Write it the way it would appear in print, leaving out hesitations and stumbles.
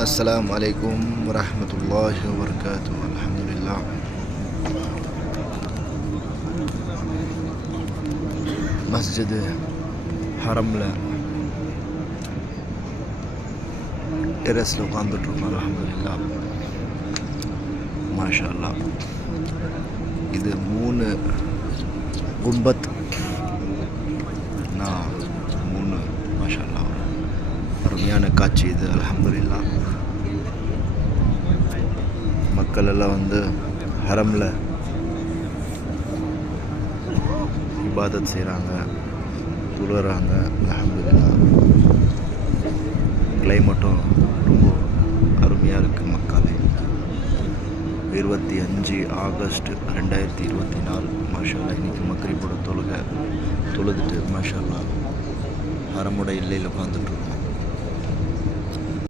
السلام عليكم ورحمة الله وبركاته. الحمد لله. مسجد ஹரம்ல டெரஸில் உட்காந்துட்ருக்கோம். அல்ஹம்துலில்லா, மாஷா அல்லாஹ். இது 3 கும்பத், நான் 3 மாஷா அல்லாஹ். அருமையான காட்சி இது. அல்ஹம்துலில்லா, மக்கள் எல்லாம் வந்து ஹரமில் இபாதத் செய்கிறாங்க, தொழுகிறாங்க. அல்ஹம்துலில்லா, கிளைமேட்டும் ரொம்ப அருமையாக இருக்குது. மக்காலே 25 ஆகஸ்ட் 2024 மாஷா அல்லாஹ். இன்றைக்கி மக்ரிபோட தொழுதுட்டு மாஷா அல்லாஹ் ஹரமோட எல்லையில் உட்காந்துட்ருக்கோம்.